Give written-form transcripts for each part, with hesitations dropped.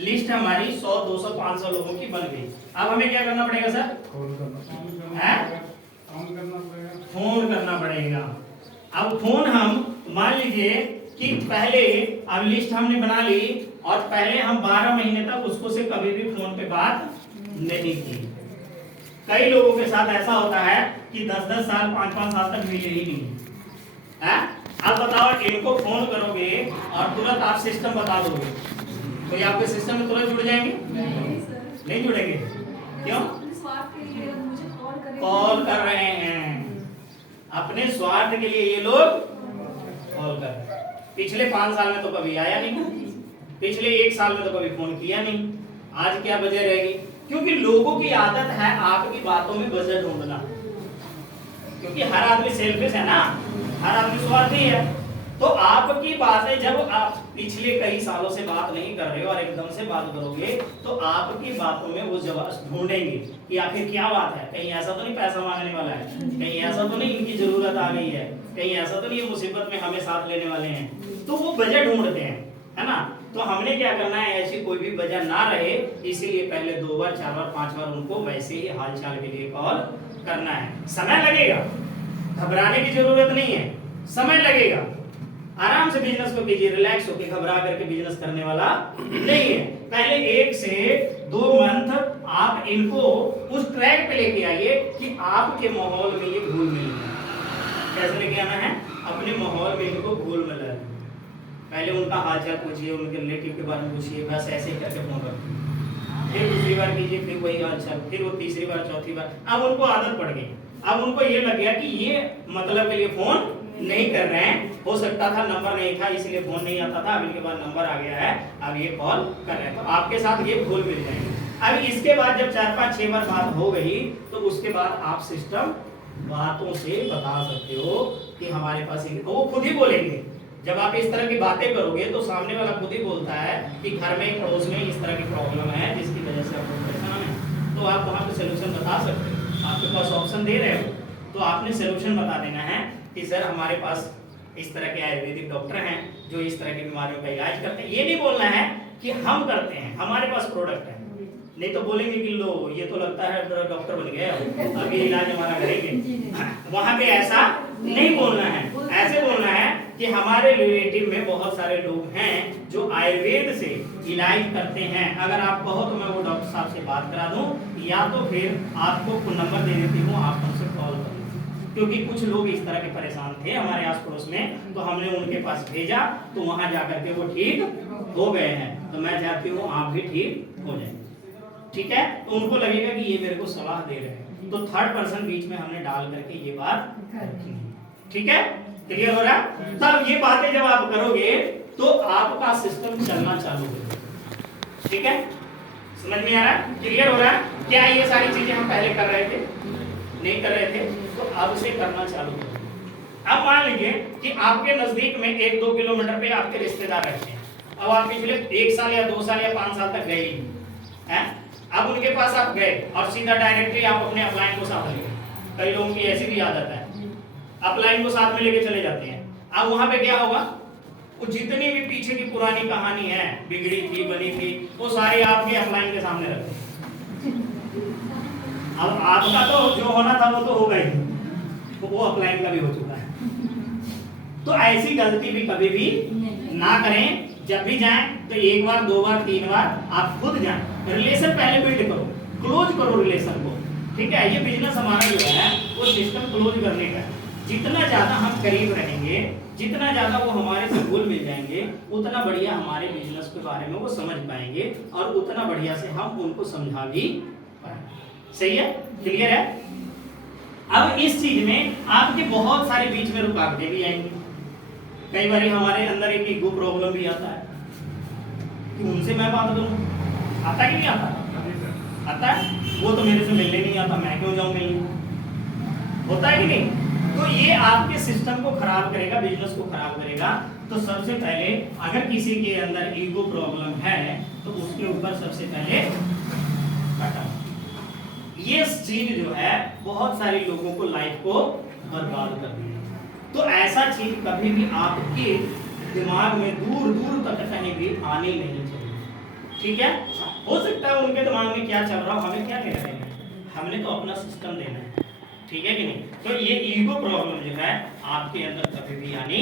List हमारी 100 200 500 लोगों की बन गई। अब हमें क्या करना पड़ेगा सर? फोन करना पड़ेगा। अब फोन हम मान लीजिए कि पहले अब लिस्ट हमने बना ली और पहले हम 12 महीने तक उसको से कभी भी फोन पे बात नहीं की। कई लोगों के साथ ऐसा होता है कि 10-10 साल 5-5 साल तक मिले ही नहीं है। अब बताओ, इनको फोन करोगे और तुरंत आप सिस्टम बता दोगे तो ये आपके सिस्टम में तुरंत जुड़ जाएंगे? नहीं जुड़ेंगे। क्यों? कॉल कर रहे हैं, अपने स्वार्थ के लिए ये लोग कॉल कर रहे हैं। पिछले 5 साल में तो कभी आया नहीं, पिछले 1 साल में तो कभी फोन किया नहीं, आज क्या वजह रहेगी? क्योंकि लोगों की आदत है आपकी बातों में वजह ढूंढना, क्योंकि हर आदमी सेल्फिश है ना, हर आदमी स्वार्थी है। तो आपकी बातें जब आप पिछले कई सालों से बात नहीं कर रहे हो और एकदम से बात करोगे तो आपकी बातों में वो जवाब ढूंढेंगे कि आखिर क्या बात है, कहीं ऐसा तो नहीं पैसा मांगने वाला है, कहीं ऐसा तो नहीं इनकी जरूरत आ गई है, कहीं ऐसा तो नहीं मुसीबत में हमें साथ लेने वाले हैं। तो वो वजह ढूंढते हैं, है ना। तो हमने क्या करना है, ऐसी कोई भी वजह ना रहे, इसीलिए पहले 2 बार 4 बार 5 बार उनको वैसे ही हालचाल के लिए कॉल करना है। समय लगेगा, घबराने की जरूरत नहीं है, समय लगेगा। आराम से बिजनेस को कीजिए, रिलैक्स होकर, घबरा करके बिजनेस करने वाला नहीं है। पहले 1 से 2 मंथ आप इनको उस ट्रैक पे लेके आइए कि आपके माहौल में ये घुल मिल जाए। कैसे लेके आना है? अपने माहौल में इनको घुल मिल जाए। पहले उनका हालचाल पूछिए, उनके रिलेटिव के बारे में पूछिए, बस ऐसे ही करके फोन रखिए। फिर दूसरी बार कीजिए, फिर वही हालचाल, फिर वो तीसरी बार, चौथी बार। अब उनको आदत पड़ गई, अब उनको ये लग गया कि ये मतलब के लिए फोन नहीं कर रहे हैं। हो सकता था नंबर नहीं था इसलिए फोन नहीं आता था, अब इनके पास नंबर आ गया है, अब ये कॉल कर रहे हैं। तो आपके साथ ये घुल मिल जाएंगे। अब इसके बाद जब 4-5-6 बार बात हो गई तो उसके बाद आप सिस्टम बातों से बता सकते हो कि हमारे पास वो खुद ही बोलेंगे। जब आप इस तरह की बातें करोगे तो सामने वाला खुद ही बोलता है कि घर में पड़ोस में इस तरह की प्रॉब्लम है जिसकी वजह से आप परेशान हैं, तो आप वहाँ पे सोल्यूशन बता सकते हो। आपके पास ऑप्शन दे रहे हो तो आपने सोल्यूशन बता देना है कि सर हमारे पास इस तरह के आयुर्वेदिक डॉक्टर हैं जो इस तरह की बीमारियों का इलाज करते हैं। ये नहीं बोलना है कि हम करते हैं, हमारे पास प्रोडक्ट है। नहीं तो बोलेंगे कि लो ये तो लगता है डॉक्टर बन गया, अब ये इलाज हमारा करेंगे। वहां पे ऐसा नहीं बोलना है, ऐसे बोलना है कि हमारे रिलेटिव में बहुत सारे लोग हैं जो आयुर्वेद से इलाज करते हैं, अगर आप कहो तो मैं वो डॉक्टर साहब से बात करा दूं, या तो फिर आपको नंबर दे देती हूँ, आप हमसे कॉल करो। क्योंकि कुछ लोग इस तरह के परेशान थे हमारे आस पड़ोस में, तो हमने उनके पास भेजा, तो वहां जाकर के वो ठीक हो गए हैं। तो मैं चाहती हूँ आप भी ठीक हो जाए, ठीक है। तो उनको लगेगा कि ये मेरे को सलाह दे रहे हैं, तो 3rd पर्सन बीच में हमने डाल करके ये बात रखी, ठीक है। क्लियर हो रहा है? तब ये बातें जब आप करोगे तो आपका सिस्टम चलना चालू होगा, ठीक है। समझ में आ रहा है? क्लियर हो रहा है? क्या ये सारी चीजें हम पहले कर रहे थे, नहीं कर रहे थे, तो अब से करना चालू करो। अब मान लीजिए कि आपके नजदीक में 1-2 किलोमीटर पे आपके रिश्तेदार रहते हैं, अब आप पिछले 1 साल या 2 साल या 5 साल तक गए ही हैं। अब उनके पास आप गए और सीधा डायरेक्टली आप अपने अपलाइन को साथ ले गए। कई लोगों की ऐसी भी आदत है, अपलाइन को साथ में लेके चले जाते हैं। अब वहां पे क्या होगा, वो जितनी भी पीछे की पुरानी कहानी है, बिगड़ी थी बनी थी, वो सारी आपके अपलाइन के सामने रखते हैं। अब आपका तो जो होना था वो तो हो गई, तो वो अपलाइन का भी हो चुका है। तो ऐसी गलती भी कभी भी ना करें। जब भी जाएं तो 1 बार 2 बार 3 बार आप खुद जाएं, रिलेशन पहले बिल्ड करो, क्लोज करो रिलेशन को, ठीक है। ये बिजनेस हमारा जो है वो सिस्टम क्लोज करने का है। जितना ज्यादा हम करीब रहेंगे, जितना ज्यादा वो हमारे से घुल मिल जाएंगे, उतना बढ़िया हमारे बिजनेस के बारे में वो समझ पाएंगे और उतना बढ़िया से हम उनको समझा भी पाएंगे। सही है? क्लियर है? अब इस चीज में आपके बहुत सारे बीच में रुकावटें भी आएंगी। कई बार हमारे अंदर एक ईगो प्रॉब्लम भी आता है कि उनसे मैं बात करूं, आता कि नहीं आता? आता है। वो तो मेरे से मिलने नहीं आता, मैं क्यों जाऊं मिलने, होता है कि नहीं? तो ये आपके सिस्टम को खराब करेगा, बिजनेस को खराब करेगा। तो सबसे पहले अगर किसी के अंदर ईगो प्रॉब्लम है तो उसके ऊपर सबसे पहले हटा। ये चीज जो है बहुत सारे लोगों को लाइफ को बर्बाद कर दी। तो ऐसा चीज कभी भी आपके दिमाग में दूर दूर तक कहीं भी आनी नहीं चाहिए। ठीक है, हो सकता है उनके दिमाग में क्या चल रहा हो, हमें क्या लेना देना है, हमने तो अपना सिस्टम देना है, ठीक है कि नहीं। तो ये ईगो प्रॉब्लम जो है आपके अंदर कभी भी आनी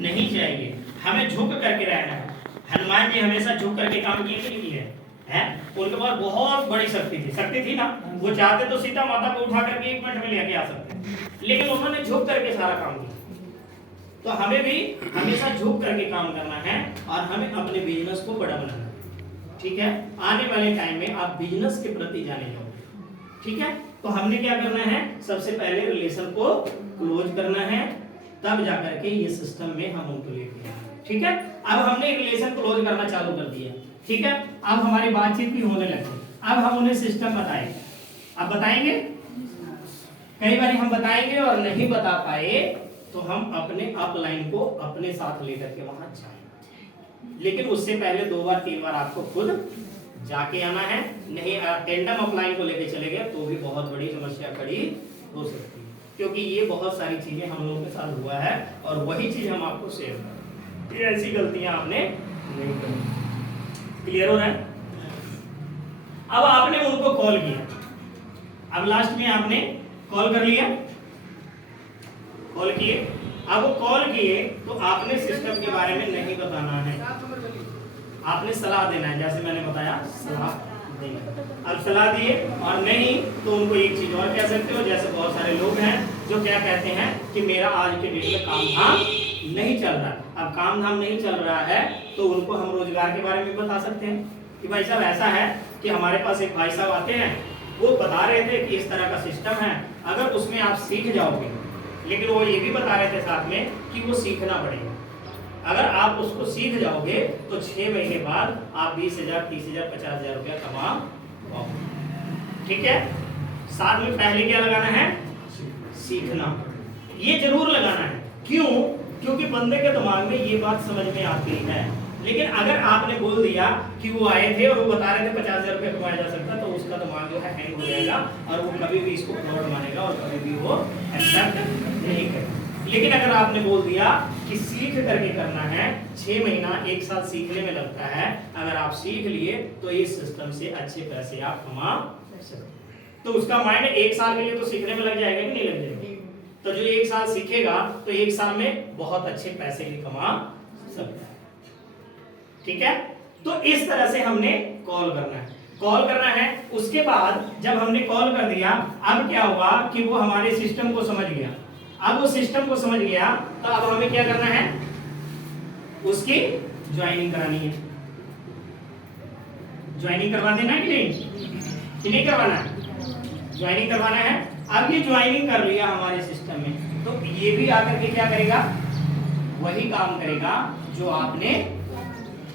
नहीं चाहिए, हमें झुक करके रहना है। हनुमान जी हमेशा झुक करके काम किए कि नहीं किए हैं? उनके पास बहुत बड़ी शक्ति थी ना, वो चाहते तो सीता माता को उठा करके 1 मिनट में लेके आ सकते, लेकिन उन्होंने झुक करके सारा काम किया। तो हमें भी हमेशा झुक करके काम करना है और हमें अपने बिजनेस को बड़ा बनाना है, ठीक है। आने वाले टाइम में आप बिजनेस के प्रति जाने जाओगे, ठीक है। तो हमने क्या करना है, सबसे पहले रिलेशन को क्लोज करना है, तब जाकर के ये सिस्टम में हम उनको लेके आएंगे, ठीक है। अब हमने रिलेशन क्लोज करना चालू कर दिया, ठीक है। अब हमारी बातचीत भी होने लगी, अब हम उन्हें सिस्टम बताएंगे। अब बताएंगे, कई बार हम बताएंगे और नहीं बता पाए तो हम अपने अपलाइन को अपने साथ लेकर के वहां जाएंगे, लेकिन उससे पहले 2 बार 3 बार आपको खुद जाके आना है। नहीं टेंडम अपलाइन को लेके चले गए तो भी बहुत बड़ी समस्या खड़ी हो सकती है, क्योंकि ये बहुत सारी चीजें हम लोगों के साथ हुआ है और वही चीज हम आपको शेयर कर रहे हैं। ये ऐसी गलतियां आपने नहीं करनी। क्लियर हो रहा है? अब आपने उनको कॉल किया, अब लास्ट में आपने कॉल कर लिया, कॉल किए। अब वो कॉल किए तो आपने सिस्टम के बारे में नहीं बताना है, आपने सलाह देना है, जैसे मैंने बताया सलाह देना। अब सलाह दिए और नहीं तो उनको एक चीज और कह सकते हो, जैसे बहुत सारे लोग हैं जो क्या कहते हैं कि मेरा आज के डेट में काम धाम नहीं चल रहा। अब काम धाम नहीं चल रहा है तो उनको हम रोजगार के बारे में बता सकते हैं कि भाई साहब ऐसा है कि हमारे पास एक भाई साहब आते हैं, वो बता रहे थे कि इस तरह का सिस्टम है, अगर उसमें आप सीख जाओगे, लेकिन वो ये भी बता रहे थे साथ में कि वो सीखना पड़ेगा। अगर आप उसको सीख जाओगे तो 6 महीने बाद आप 20,000, 30,000, 50,000 रुपया कमा पाओगे, ठीक है। साथ में पहले क्या लगाना है, सीखना, ये जरूर लगाना है। क्यों? क्योंकि बंदे के दिमाग में ये बात समझ में आती है, लेकिन अगर आपने बोल दिया कि वो आए थे और वो बता रहे थे 50,000 रुपया कमाया जा सकता, तो उसका दिमाग जो है हैंग हो जाएगा और वो कभी भी इसको फ्रॉड मानेगा और कभी भी वो एक्सेप्ट नहीं करेगा। लेकिन अगर आपने बोल दिया कि सीख करके करना है, 6 महीना 1 साल सीखने में लगता है, अगर आप सीख लिए तो इस सिस्टम से अच्छे पैसे आप कमा सकते। तो उसका माइंड 1 साल के लिए तो सीखने में लग जाएगा कि नहीं लग जाएगा? तो जो 1 साल सीखेगा तो 1 साल में बहुत अच्छे पैसे भी कमा सकता है, ठीक है। तो इस तरह से हमने कॉल करना है, कॉल करना है। उसके बाद जब हमने कॉल कर दिया, अब क्या हुआ कि वो हमारे सिस्टम को समझ गया। अब वो सिस्टम को समझ गया तो अब हमें क्या करना है, उसकी ज्वाइनिंग करानी है। ज्वाइनिंग करवा देना है कि नहीं करवाना है? ज्वाइनिंग करवाना है। अब ये ज्वाइनिंग कर लिया हमारे सिस्टम में, तो ये भी आकर के क्या करेगा, वही काम करेगा जो आपने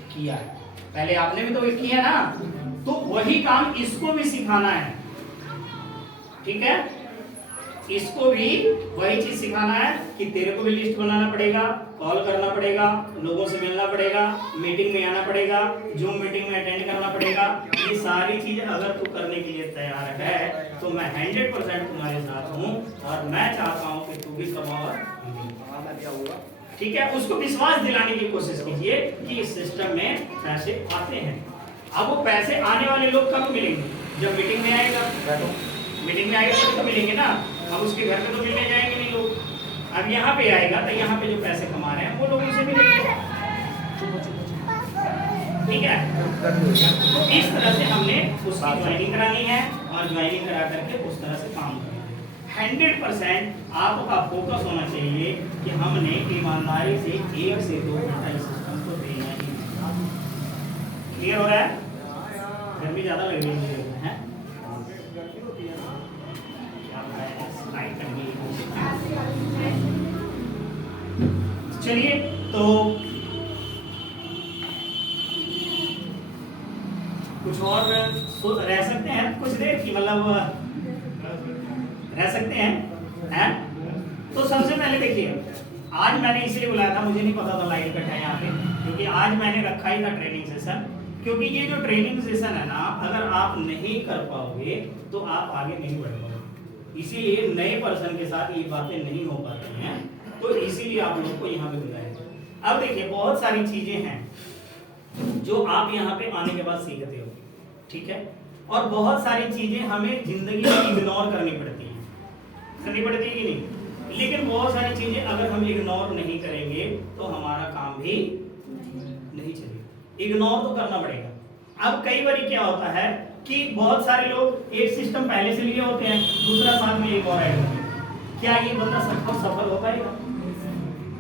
किया है। पहले आपने भी तो किया ना, तो वही काम इसको भी सिखाना है, ठीक है। इसको भी वही चीज सिखाना है कि तेरे को भी लिस्ट बनाना पड़ेगा, कॉल करना पड़ेगा, लोगों से मिलना पड़ेगा, मीटिंग में आना पड़ेगा, जूम मीटिंग में अटेंड करना पड़ेगा। ये सारी चीज अगर तू करने के लिए तैयार है तो मैं 100% तुम्हारे साथ हूँ और मैं चाहता हूँ कि तू भी कमाओ, ठीक है। उसको विश्वास दिलाने की कोशिश कीजिए कि इस सिस्टम में पैसे आते हैं। अब वो पैसे आने वाले लोग कब मिलेंगे? जब मीटिंग में आएगा, मीटिंग में आएगा तो मिलेंगे ना। अब उसके घर पे तो मिलने जाएंगे नहीं लोग। अब यहाँ पे आएगा तो यहाँ पे जो पैसे कमा रहे हैं वो लोग उसे मिलेंगे, ठीक है। तो इस तरह से हमने उसकी ज्वाइनिंग करानी है और ज्वाइनिंग करा करके उस तरह से काम करना है। 100% आपका फोकस होना चाहिए कि हमने ईमानदारी से 1 से 2 घंटा इस सिस्टम को देना ही। क्लियर हो रहा है? गर्मी ज्यादा लग रही है। चलिए तो कुछ और रह सकते हैं कुछ देर की, मतलब रह सकते हैं? तो सबसे पहले देखिए, आज मैंने इसलिए बुलाया था, मुझे नहीं पता था लाइट कट है यहाँ पे, क्योंकि आज मैंने रखा ही था ट्रेनिंग सेशन। क्योंकि ये जो ट्रेनिंग सेशन है ना, अगर आप नहीं कर पाओगे तो आप आगे नहीं बढ़ पाओगे। इसीलिए नए पर्सन के साथ ये बातें नहीं हो पाती हैं, तो इसीलिए आप लोगों को यहाँ पे बुलाया। अब देखिए बहुत सारी चीजें हैं, जो आप यहाँ पे आने के बाद सीखते हो, ठीक है। और बहुत सारी चीजें हमें जिंदगी में इग्नोर करनी पड़ती है कि नहीं, लेकिन बहुत सारी चीजें अगर हम इग्नोर नहीं करेंगे तो हमारा काम भी नहीं चलेगा। इग्नोर तो करना पड़ेगा। अब कई बार क्या होता है कि बहुत सारे लोग एक सिस्टम पहले से लिए होते हैं, दूसरा साथ में एक और ऐड होते हैं। क्या ये बंदा सफल हो पाएगा?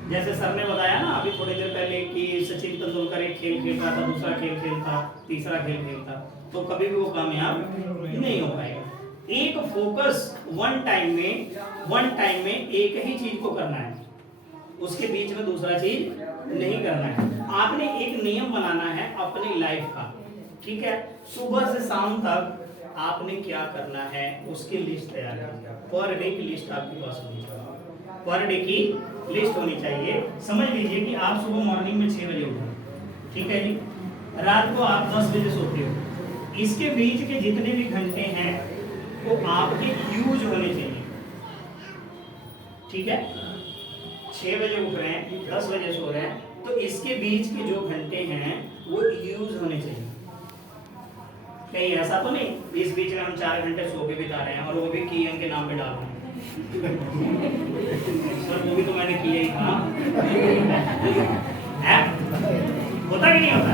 जैसे सर ने बताया ना अभी थोड़ी देर पहले कि सचिन तेंदुलकर एक खेल खेल रहा था, दूसरा खेल खेलता, तीसरा खेल खेलता, तो कभी भी वो कामयाब नहीं हो पाएगा। एक फोकस वन टाइम में एक ही चीज को करना है, उसके बीच में दूसरा चीज नहीं करना है। आपने एक नियम बनाना है अपनी लाइफ का, ठीक है। सुबह से शाम तक आपने क्या करना है उसकी लिस्ट तैयार कीजिए। पर डे की लिस्ट आपके पास होनी चाहिए, पर डे की लिस्ट होनी चाहिए। समझ लीजिए कि आप सुबह मॉर्निंग में 6 बजे उठो, ठीक है जी, रात को आप 10 बजे सोते हो। इसके बीच के जितने भी घंटे हैं वो आपके यूज होने चाहिए, ठीक है। 6 बजे उठ रहे हैं, 10 बजे सो रहे हैं, तो इसके बीच के जो घंटे हैं वो यूज होने चाहिए। कहीं ऐसा तो नहीं इस बीच में हम 4 घंटे सो के बिता रहे हैं और वो भी किएम के नाम पे डाल रहे हैं। सर वो भी तो मैंने किया ही था। है? होता कि नहीं होता?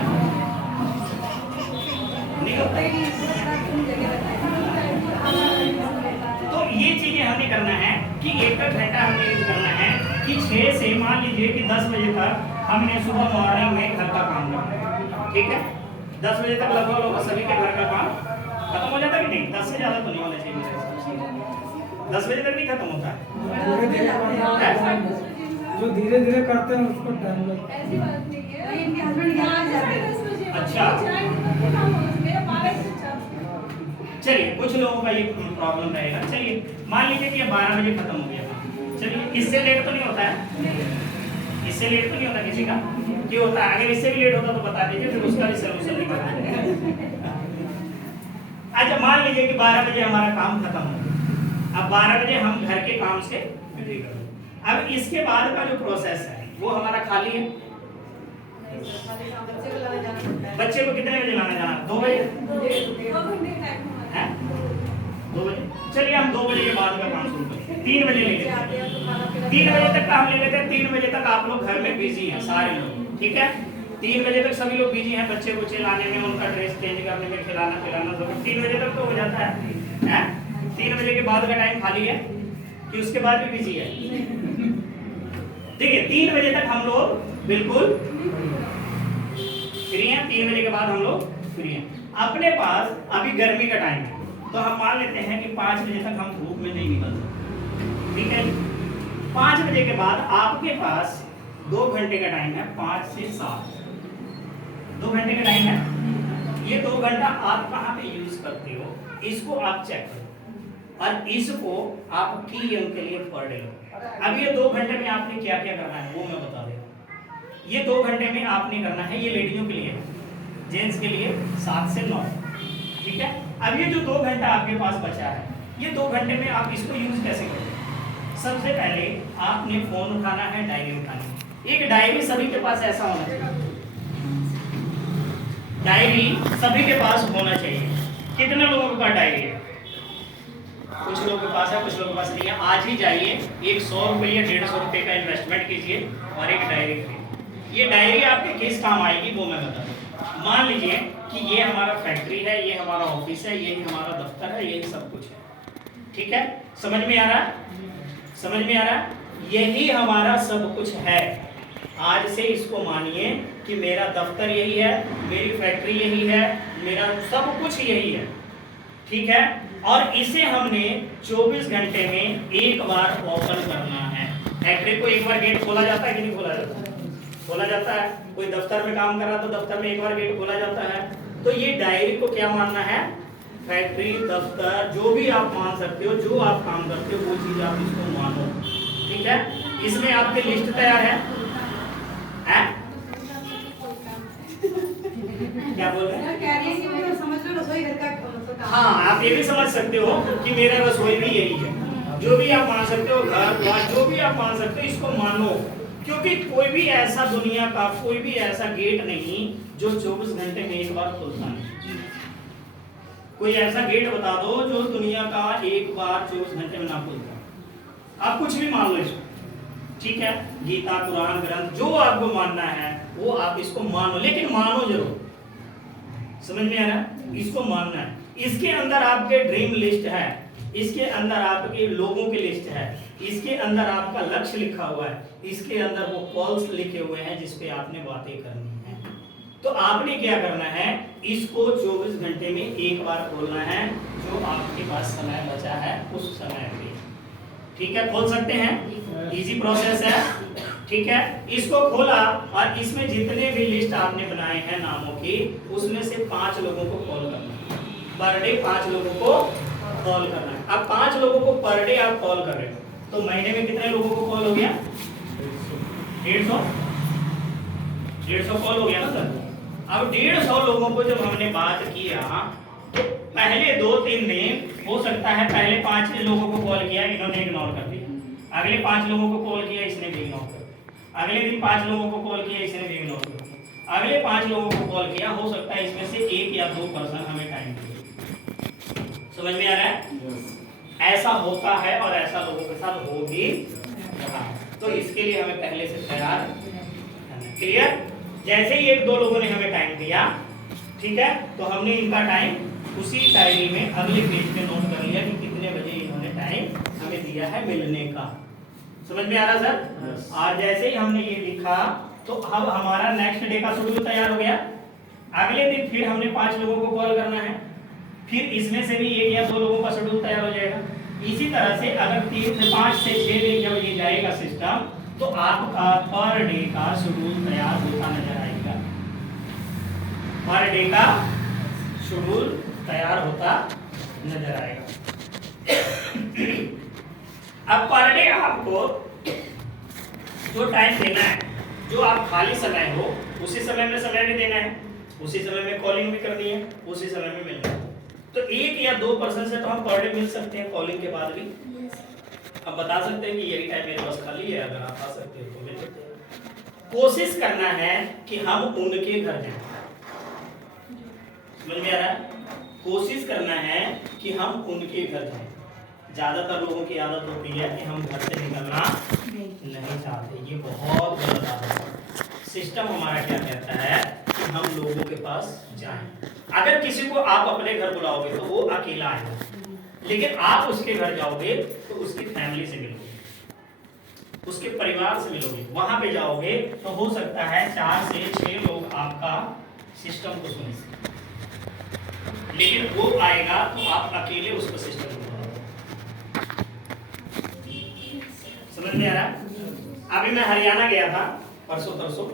नहीं होता। तो ये चीजें हमें करना है कि एक घंटा हमें यूज करना है कि 6 से मान लीजिए कि 10 बजे तक हमने सुबह मॉर्निंग में घर का काम करना है, ठीक है। 10 बजे तक लगभग सभी के घर का काम खत्म हो जाता कि नहीं? 10 से ज्यादा तो नहीं होना चाहिए मेरे हिसाब से। 10 बजे तक नहीं खत्म होता है, जो धीरे धीरे करते हैं उसको टाइम लगता है। ऐसी बात नहीं है, इनके हस्बैंड यहाँ जाते हैं। अच्छा। मेरा 12 से 4। चलिए कुछ लोगों का ये प्रॉब्लम रहेगा। चलिए मान लीजिए कि 12 बजे खत्म हो गया, चलिए इससे लेट तो नहीं होता है, इससे लेट तो नहीं होता किसी का? क्यों होता है? अगर इससे भी लेट होता तो बता दीजिए, फिर उसका भी सलूशन निकालेंगे। अच्छा मान लीजिए कि 12 बजे हमारा काम खत्म हो गया, अब 12 बजे हम घर के काम से फ्री कर रहे हैं। अब इसके बाद का जो प्रोसेस है वो हमारा खाली है। बच्चे को कितने बजे लाना जाना? 2 बजे है? 2 बजे। चलिए हम 2 बजे के बाद का काम शुरू करते हैं। 3 बजे ले लेते हैं, 3 बजे तक का हम ले लेते हैं। 3 बजे तक आप लोग घर में बिजी हैं सारे लोग, ठीक है। 3 बजे तक सभी लोग बिजी हैं, बच्चे को चिल्लाने में, उनका ड्रेस चेंज करने में, खिलाना पिलाना सब 3 बजे तक तो हो जाता है। 3 बजे के बाद का टाइम खाली है कि उसके बाद भी बिजी है? देखिए 3 बजे तक हम लोग बिल्कुल फ्री हैं, 3 बजे के बाद हम लोग फ्री हैं। अपने पास अभी गर्मी का टाइम है तो हम मान लेते हैं कि 5 बजे तक हम धूप में नहीं निकल सकते, ठीक है। 5 बजे के बाद आपके पास 2 घंटे का टाइम है, 5 से 7 2 घंटे का टाइम है। ये 2 घंटा आप कहाँ पे यूज करते हो इसको आप चेक करो और इसको आप की अंक के लिए पढ़ लो। अब ये 2 घंटे में आपने क्या क्या करना है वो मैं बता देता। ये 2 घंटे में आपने करना है, ये लेडीजों के लिए, जेंट्स के लिए 7 से 9, ठीक है। अब ये जो 2 घंटा आपके पास बचा है, ये 2 घंटे में आप इसको यूज कैसे करोगे? सबसे पहले आपने फोन उठाना है, डायरी उठानी है। एक डायरी सभी के पास ऐसा होना चाहिए, डायरी सभी के पास होना चाहिए। कितने लोगों के पास डायरी है? कुछ लोगों के पास है, कुछ लोगों के पास नहीं है। आज ही जाइए, एक 100 रुपये या 150 रुपये का इन्वेस्टमेंट कीजिए और एक डायरी खरीदिए। ये डायरी आपके किस काम आएगी वो मैं बता दूं। मान लीजिए कि ये हमारा फैक्ट्री है, ये हमारा ऑफिस है, यही हमारा दफ्तर है, यही सब कुछ है, ठीक है। समझ में आ रहा है? समझ में आ रहा है? यही हमारा सब कुछ है। आज से इसको मानिए कि मेरा दफ्तर यही है, मेरी फैक्ट्री यही है, मेरा सब कुछ यही है, ठीक है। और इसे हमने 24 घंटे में एक बार ओपन करना है। फैक्ट्री को एक बार गेट खोला जाता है कि नहीं खोला जाता? खोला जाता है। कोई दफ्तर में काम कर रहा तो दफ्तर में एक बार गेट खोला जाता है। तो ये डायरी को क्या मानना है? फैक्ट्री, दफ्तर, जो भी आप मान सकते हो, जो आप काम करते हो वो चीज आप इसको मानो, ठीक है। इसमें आपकी लिस्ट तैयार है? क्या बोल रहे हैं? समझ लो रसोई घर का। हाँ, आप ये भी समझ सकते हो कि मेरा रसोई भी यही है। जो भी आप मान सकते हो, घर द्वार जो भी आप मान सकते हो, इसको मानो क्योंकि कोई भी ऐसा दुनिया का कोई भी ऐसा गेट नहीं जो 24 घंटे में एक बार खुलता है। कोई ऐसा गेट बता दो जो दुनिया का एक बार 24 घंटे में ना खुलता। आप कुछ भी मान लो इसको, ठीक है, गीता कुरान ग्रंथ जो आपको मानना है वो आप इसको मानो, लेकिन मानो जरूर। समझ में आ रहा है? इसको मानना है। इसके अंदर आपके ड्रीम लिस्ट है, इसके अंदर आपके लोगों की लिस्ट है, इसके अंदर आपका लक्ष्य लिखा हुआ है, इसके अंदर वो कॉल्स लिखे हुए हैं जिस पे आपने बातें करनी है। तो आपने क्या करना है, इसको 24 घंटे में एक बार खोलना है, जो आपके पास समय बचा है उस समय पे। ठीक है, खोल सकते हैं, इजी प्रोसेस है। ठीक है, इसको खोला और इसमें जितने भी लिस्ट आपने बनाए हैं नामों की, उसमें से 5 लोगों को कॉल करना है। पर डे 5 लोगों को कॉल करना है। अब 5 लोगों को पर डे आप कॉल कर रहे हो, तो महीने में कितने लोगों को कॉल हो गया? 150 कॉल हो गया ना सर। अब 150 लोगों को जब हमने बात किया, तो पहले 2-3 दिन हो सकता है पहले 5 लोगों को कॉल किया, इन्होंने इग्नोर कर दिया। अगले 5 लोगों को कॉल किया, इसने भी इग्नोर कर दिया। अगले दिन 5 लोगों को कॉल किया, इसने भी इग्नोर कर दिया। अगले 5 लोगों को कॉल किया, हो सकता है इसमें से 1 या 2 पर्सन हमें टाइम दे। समझ में आ रहा है? ऐसा होता है और ऐसा लोगों के साथ हो भी रहा है। तो इसके लिए हमें पहले से तैयार रहना। क्लियर? जैसे ही 1-2 लोगों ने हमें टाइम दिया, ठीक है, तो हमने इनका टाइम उसी डायरी में अगले पेज पे नोट कर लिया कि कितने बजे इन्होंने टाइम हमें दिया है मिलने का। समझ में आ रहा सर? और जैसे ही हमने ये लिखा, तो अब हमारा नेक्स्ट डे का शेड्यूल तैयार हो गया। अगले दिन फिर हमने 5 लोगों को कॉल करना है, फिर इसमें से भी 1 या 2 लोगों का शेड्यूल तैयार हो जाएगा। इसी तरह से अगर 3 से 5 से 6 दिन जब ये जाएगा सिस्टम, तो आपका पर डे का शेड्यूल तैयार होता नजर आएगा। पर डे का शेड्यूल तैयार होता नजर आएगा। अब पर डे आपको जो टाइम देना है, जो आप खाली समय हो उसी समय में समय भी देना है, उसी समय में कॉलिंग भी करनी है, उसी समय में मिलना है। तो 1 या 2 पर्सन से तो हम पर डे मिल सकते हैं कॉलिंग के बाद भी। अब बता सकते हैं कि यही टाइम मेरे पास खाली है, अगर आप आ सकते हो तो मिल सकते हैं। कोशिश करना है कि हम उनके घर जाएं। समझ में आ रहा है? कोशिश करना है कि हम उनके घर जाएं। ज्यादातर लोगों की आदत होती है कि हम घर से निकलना नहीं चाहते। ये बहुत गलत आदत है। सिस्टम हमारा क्या कहता है कि हम लोगों के पास जाएं। अगर किसी को आप अपने घर बुलाओगे तो वो अकेला आएगा, लेकिन आप उसके घर जाओगे तो उसकी फैमिली से मिलोगे, उसके परिवार से मिलोगे। वहां पे जाओगे तो हो सकता है 4 से 6 लोग आपका सिस्टम को सुने, लेकिन वो आएगा तो आप अकेले उसको सिस्टम को बुलाओगे। समझ में आ रहा? अभी मैं हरियाणा गया था परसों,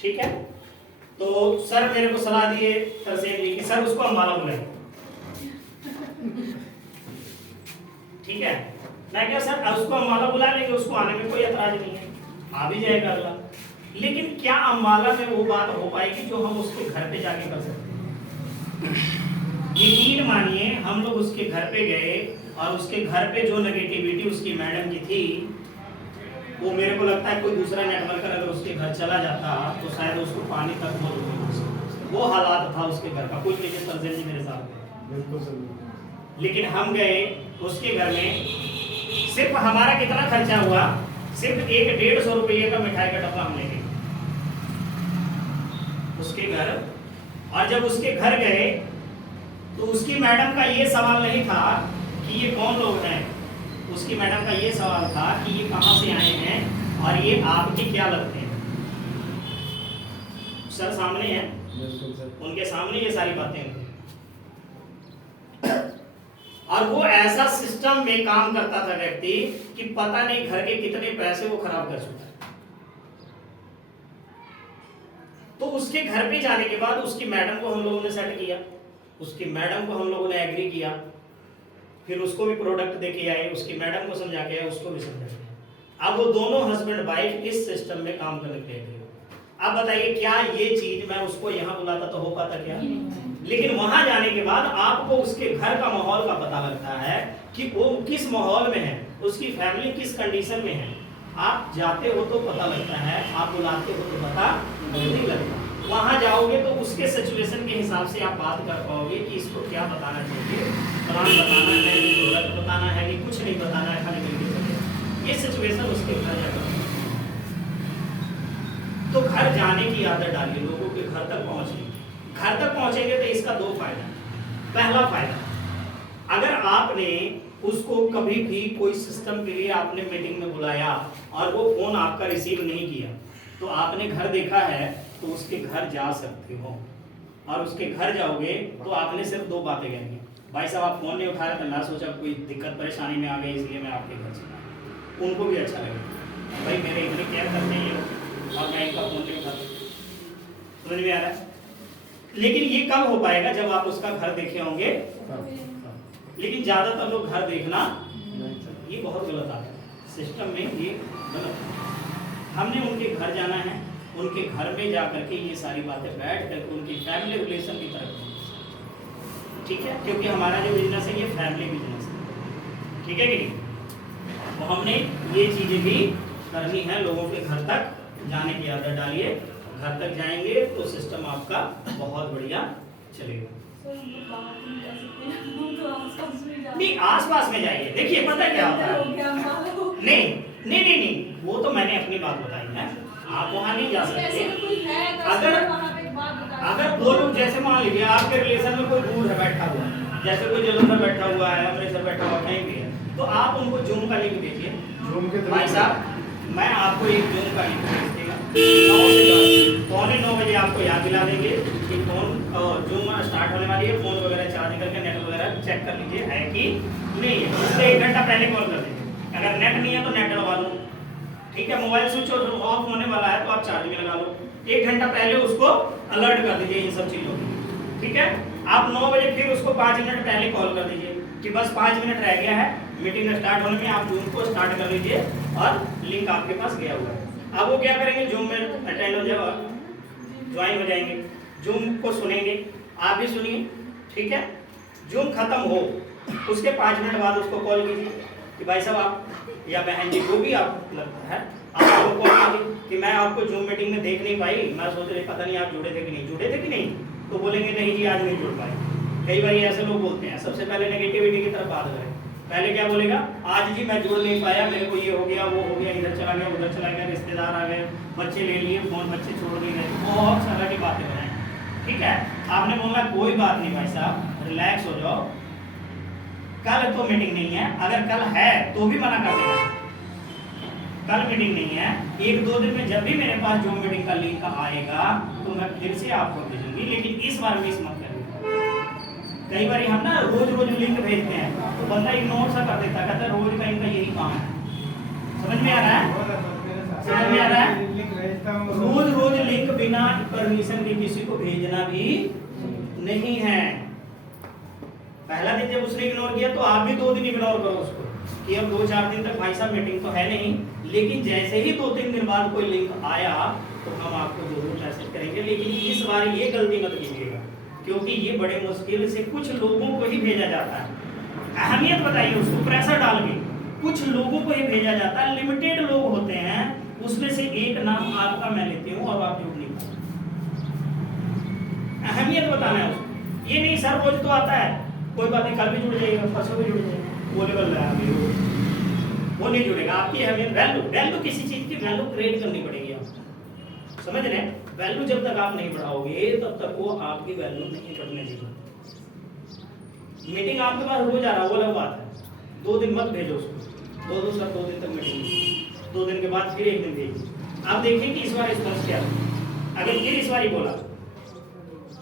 ठीक है, तो सर मेरे को सलाह दिए तरसेम जी कि सर उसको अम्बाला बुलाएं। ठीक है, मैं क्या सर उसको अम्बाला बुला लेंगे, उसको आने में कोई एतराज नहीं है, आ भी जाएगा अगला। लेकिन क्या अम्बाला में वो बात हो पाएगी जो हम उसके घर पे जाके कर सकते हैं? यकीन मानिए, हम लोग उसके घर पे गए और उसके घर पे जो नेगेटिविटी उसकी मैडम की थी, वो मेरे को लगता है कोई दूसरा नेटवर्कर अगर उसके घर चला जाता तो शायद उसको पानी तक वो हालात था उसके घर का। कुछ लीजिए सरजेन जी मेरे साथ। बिल्कुल सही। लेकिन हम गए उसके घर में, सिर्फ हमारा कितना खर्चा हुआ, सिर्फ 1-150 रुपये का मिठाई का डब्बा हम ले गए उसके घर। और जब उसके घर गए तो उसकी मैडम का ये सवाल नहीं था कि ये कौन लोग हैं, उसकी मैडम का ये सवाल था कि ये कहां से आए हैं और ये आपके क्या लगते हैं। सर सामने हैं, उनके सामने ये सारी बातें होती हैं। और वो ऐसा सिस्टम में काम करता था व्यक्ति कि पता नहीं घर के कितने पैसे वो खराब कर चुका है। तो उसके घर पे जाने के बाद उसकी मैडम को हम लोगों ने सेट किया, उसकी मैडम को हम लोगों ने एग्री किया, फिर उसको भी प्रोडक्ट देके आए, उसकी मैडम को समझा के आए, उसको भी समझा के आए। अब वो दोनों हस्बैंड वाइफ इस सिस्टम में काम करने के लिए। अब बताइए क्या ये चीज मैं उसको यहाँ बुलाता तो हो पाता क्या? लेकिन वहां जाने के बाद आपको उसके घर का माहौल का पता लगता है कि वो किस माहौल में है, उसकी फैमिली किस कंडीशन में है। आप जाते हो तो पता लगता है, आप बुलाते हो तो पता नहीं लगता। वहां जाओगे तो उसके सिचुएशन के हिसाब से आप बात कर पाओगे कि इसको क्या बताना चाहिए, प्लान बताना है कि प्रोडक्ट बताना है कि कुछ नहीं बताना है, खाली मिलके चले। ये सिचुएशन उसके घर जाकर। तो घर जाने की आदत डालिए, लोगों के घर तक पहुंचेंगे। घर तक पहुंचेंगे तो इसका दो फायदा। पहला फायदा, अगर आपने उसको कभी भी कोई सिस्टम के लिए आपने मीटिंग में बुलाया और वो फोन आपका रिसीव नहीं किया, तो आपने घर देखा है तो उसके घर जा सकते हो। और उसके घर जाओगे तो आपने सिर्फ दो बातें कहेंगे, भाई साहब आप फोन नहीं उठा रहे थे, मैं सोचा कोई दिक्कत परेशानी में आ गई इसलिए मैं आपके घर चला। उनको भी अच्छा लगेगा, भाई मेरे इतने केयर करते हैं और मैं इनका फोन नहीं उठाता। समझ में आ रहा है? लेकिन ये कब हो पाएगा? जब आप उसका घर देखे होंगे। लेकिन ज्यादातर लोग घर देखना, ये बहुत गलत आता है सिस्टम में, ये गलत है। हमने उनके घर जाना है, उनके घर में जा करके ये सारी बातें बैठ करके उनकी फैमिली रिलेशन की तरफ, ठीक है? क्योंकि हमारा जो बिजनेस है ये फैमिली बिजनेस है, ठीक है कि नहीं? तो हमने ये चीजें भी करनी है, लोगों के घर तक जाने की आदत डालिए। घर तक जाएंगे तो सिस्टम आपका बहुत बढ़िया चलेगा। नहीं, आसपास में जाइए। देखिए पता क्या होता है, नहीं नहीं नहीं नहीं, वो तो मैंने अपनी बात बताई है, आप वहाँ नहीं जा सकते। अगर वो लोग, जैसे मान लीजिए आपके रिलेशन में कोई दूर है बैठा हुआ, जैसे कोई जलंधर बैठा हुआ है, अमृतसर बैठा हुआ, कहीं भी है, तो आप उनको जूम का लिंक भेजिए। भाई साहब मैं आपको एक जूम का लिंक भेज देगा, 9 से 10, 9:45 बजे आपको याद दिला देंगे कि फोन जूम स्टार्ट होने वाली है। फोन वगैरह चार्ज करके नेट वगैरह चेक कर लीजिए है कि नहीं है। उससे 1 घंटा पहले कॉल कर दीजिए। अगर नेट नहीं है तो नेट लगा लो, ठीक है? मोबाइल स्विच ऑफ होने वाला है तो आप चार्ज में लगा लो। 1 घंटा पहले उसको अलर्ट कर दीजिए इन सब चीजों की, ठीक है? आप 9 बजे फिर उसको 5 मिनट पहले कॉल कर दीजिए कि बस 5 मिनट रह गया है मीटिंग स्टार्ट होने में, आप जूम को स्टार्ट कर लीजिए और लिंक आपके पास गया हुआ है। अब वो क्या करेंगे, जूम में अटेंड हो जाओ, ज्वाइन हो जाएंगे, जूम को सुनेंगे, आप भी सुनिए, ठीक है? जूम खत्म हो उसके 5 मिनट बाद उसको कॉल कीजिए कि भाई साहब आप या बहन जी जो भी आप लगता है, आप कॉल कीजिए कि मैं आपको जूम मीटिंग में देख नहीं पाई, मैं सोच रही पता नहीं आप जुड़े थे कि नहीं, जुड़े थे कि नहीं? तो बोलेंगे नहीं जी आज नहीं जुड़ पाए। कई बार ऐसे लोग बोलते हैं। सबसे पहले नेगेटिविटी की तरफ बात करें। पहले क्या बोलेगा, आज जी मैं जुड़ नहीं पाया, मेरे को ये हो गया वो हो गया, इधर चला गया उधर चला गया, रिश्तेदार आ गए, बच्चे ले लिए फोन, बच्चे छोड़ नहीं गए, बहुत सारा की बातें बनाएं, ठीक है? आपने बोला कोई बात नहीं भाई साहब रिलैक्स हो जाओ, कल तो मीटिंग नहीं है। अगर कल है तो भी मना कर देना, कल मीटिंग नहीं है, 1-2 दिन में जब भी मेरे पास जो मीटिंग का लिंक आएगा तो मैं फिर से आपको भेजूंगी, लेकिन इस बार मिस मत करिए। कई बार हम ना रोज लिंक भेजते हैं तो बंदा इग्नोर सा कर देता है, कहता है रोज का इनका यही काम है। समझ में आ रहा है? समझ में आ रहा है? रोज लिंक बिना परमिशन के किसी को भेजना भी नहीं है। पहला दिन जब उसने इग्नोर किया तो आप भी 2 दिन इग्नोर करो उसको कि अब 2-4 दिन तक भाई साहब मीटिंग तो है नहीं, लेकिन जैसे ही 2-3 दिन बाद कोई लिंक आया तो हम आपको जरूर मैसेज करेंगे। लेकिन इस बार ये गलती मत कीजिएगा, क्योंकि ये बड़े मुश्किल से कुछ लोगों को ही भेजा जाता है। अहमियत बताइए उसको, प्रेशर डाल के कुछ लोगों को ही भेजा जाता है, लिमिटेड लोग होते हैं, उसमें से एक नाम आपका मैं लेती हूँ और आप जुड़ नहीं पाते। अहमियत बताना है उसको, ये नहीं सर रोज तो आता है, कोई बात नहीं कल भी जुड़ जाएगा, परसों भी जुड़ जाएगा, वो लेवल है अभी वो नहीं जुड़ेगा। आपकी अहमियत, वैल्यू किसी चीज की वैल्यू क्रिएट करनी पड़ेगी आपको, समझ रहे हैं? वैल्यू जब तक आप नहीं बढ़ाओगे तब तक वो आपकी वैल्यू नहीं बढ़ने देगी। मीटिंग आपके पास रोज आ रहा है वो अलग बात है, 2 दिन मत भेजो उसको, 2 दिन तक मीटिंग, 2 दिन के बाद फिर 1 दिन भेजिए। आप देखिए कि इस बार रिस्पॉन्स क्या है। अगर फिर इस बार ही बोला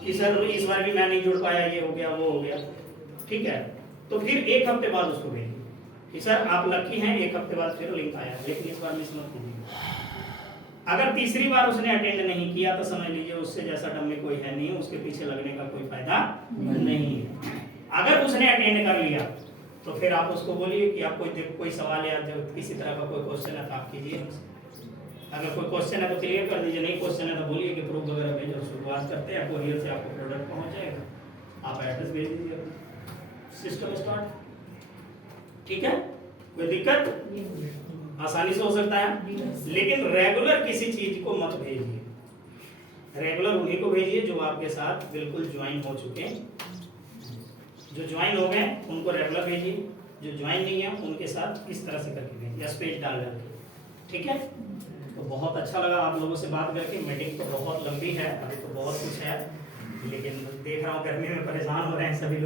कि सर इस बार भी मैं नहीं जुड़ पाया, ये हो गया वो हो गया, ठीक है, तो फिर 1 हफ्ते बाद उसको भेजिए कि सर आप लकी हैं, 1 हफ्ते बाद फिर लिंक आया, लेकिन इस बार मिस मत कीजिए। अगर तीसरी बार उसने अटेंड नहीं किया तो समझ लीजिए उससे जैसा डम्मी कोई है नहीं, उसके पीछे लगने का कोई फायदा नहीं है। अगर उसने अटेंड कर लिया तो फिर आप उसको बोलिए कि आप कोई सवाल या जब किसी तरह का कोई क्वेश्चन है तो आप कीजिए। अगर कोई क्वेश्चन है तो क्लियर कर दीजिए, नहीं क्वेश्चन है तो बोलिए कि प्रूफ वगैरह भेजो, शुरुआत करते हैं, कोरियर से आपको प्रोडक्ट पहुंच जाएगा, आप एड्रेस भेज दीजिए, सिस्टम स्टार्ट, ठीक है? कोई दिक्कत? आसानी से हो सकता है। लेकिन रेगुलर किसी चीज को मत भेजिए, रेगुलर उन्हीं को भेजिए जो आपके साथ बिल्कुल ज्वाइन हो चुके हैं। जो ज्वाइन हो गए उनको रेगुलर भेजिए, जो ज्वाइन नहीं है उनके साथ इस तरह से करके भेजिए, स्पेस डाल डाल के, ठीक है। तो बहुत अच्छा लगा आप लोगों से बात करके। मीटिंग तो बहुत लंबी है, अभी तो बहुत कुछ है, लेकिन देख रहा हूँ गर्मी में परेशान हो रहे हैं सभी लोग।